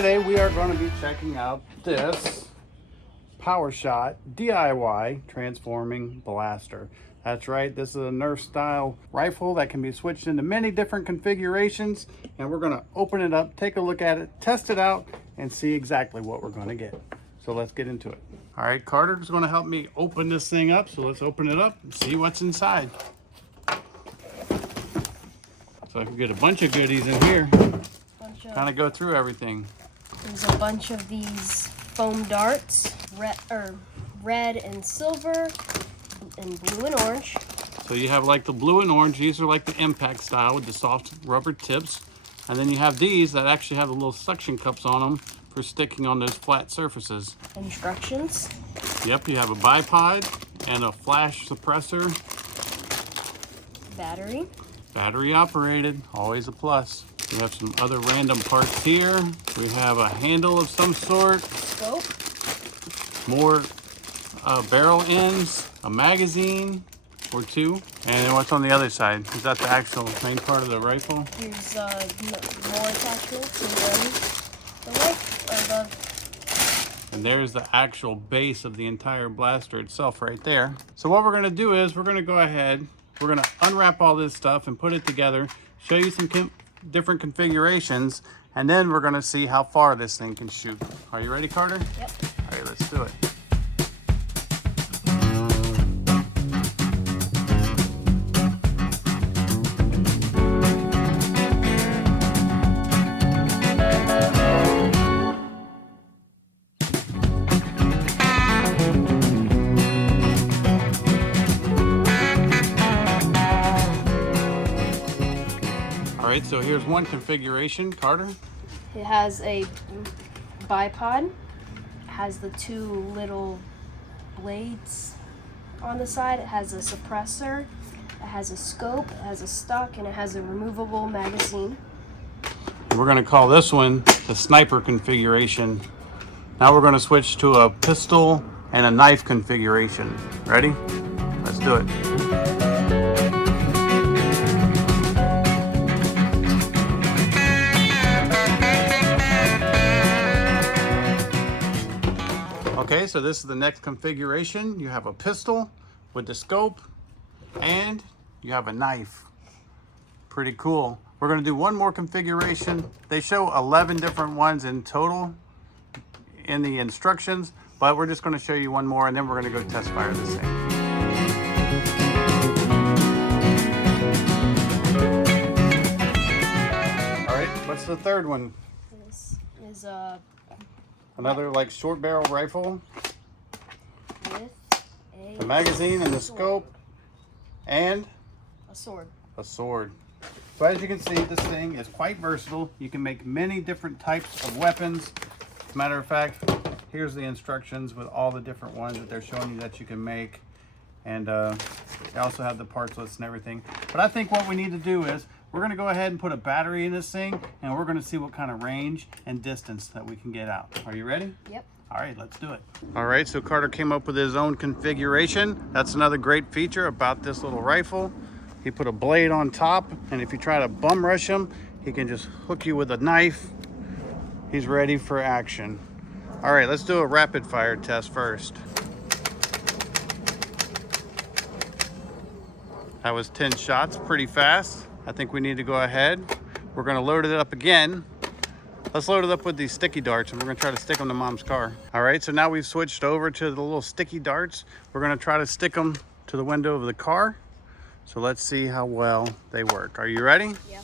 today we are going to be checking out this PowerShot DIY transforming blaster. That's right, this is a Nerf style rifle that can be switched into many different configurations, and we're going to open it up, take a look at it, test it out, and see exactly what we're going to get. So let's get into it. All right, Carter's going to help me open this thing up, so let's open it up and see what's inside. So I can get a bunch of goodies in here. Kind of go through everything. There's a bunch of these foam darts, red and silver, and blue and orange. So you have like the blue and orange. These are like the impact style with the soft rubber tips. And then you have these that actually have the little suction cups on them for sticking on those flat surfaces. Instructions. Yep, you have a bipod and a flash suppressor. Battery. Battery operated, always a plus. We have some other random parts here. We have a handle of some sort. Scope. More barrel ends, a magazine or two. And then what's on the other side? Is that the actual main part of the rifle? Here's more attachments and then the rifle. And there's the actual base of the entire blaster itself right there. So what we're gonna do is we're gonna go ahead, we're gonna unwrap all this stuff and put it together, show you some different configurations, and then we're gonna see how far this thing can shoot. Are you ready, Carter? Yep. All right, let's do it. All right, so here's one configuration. Carter? It has a bipod, has the two little blades on the side, it has a suppressor, it has a scope, it has a stock, and it has a removable magazine. We're gonna call this one the sniper configuration. Now we're gonna switch to a pistol and a knife configuration. Ready? Let's do it. Okay, so this is the next configuration. You have a pistol with the scope and you have a knife. Pretty cool. We're gonna do one more configuration. They show 11 different ones in total in the instructions, but we're just gonna show you one more and then we're gonna go test fire this thing. All right, what's the third one? This is another like short barrel rifle with the magazine and the scope and a sword. A sword. So as you can see, this thing is quite versatile. You can make many different types of weapons. As a matter of fact, here's the instructions with all the different ones that they're showing you that you can make. And they also have the parts list and everything. But I think what we need to do is we're gonna go ahead and put a battery in this thing and we're gonna see what kind of range and distance that we can get out. Are you ready? Yep. All right, let's do it. All right, so Carter came up with his own configuration. That's another great feature about this little rifle. He put a blade on top, and if you try to bum rush him, he can just hook you with a knife. He's ready for action. All right, let's do a rapid fire test first. That was 10 shots, pretty fast. I think we need to go ahead. We're gonna load it up again. Let's load it up with these sticky darts and we're gonna try to stick them to Mom's car. All right, so now we've switched over to the little sticky darts. We're gonna try to stick them to the window of the car. So let's see how well they work. Are you ready? Yeah.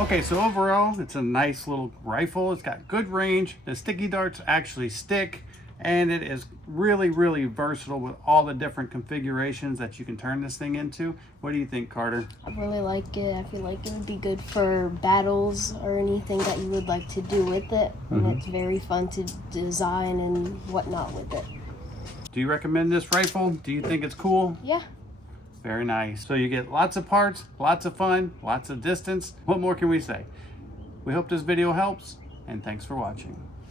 Okay, so overall, it's a nice little rifle. It's got good range. The sticky darts actually stick, and it is really, really versatile with all the different configurations that you can turn this thing into. What do you think, Carter? I really like it. I feel like it would be good for battles or anything that you would like to do with it. And it's very fun to design and whatnot with it. Do you recommend this rifle? Do you think it's cool? Yeah. Very nice. So you get lots of parts, lots of fun, lots of distance. What more can we say? We hope this video helps, and thanks for watching.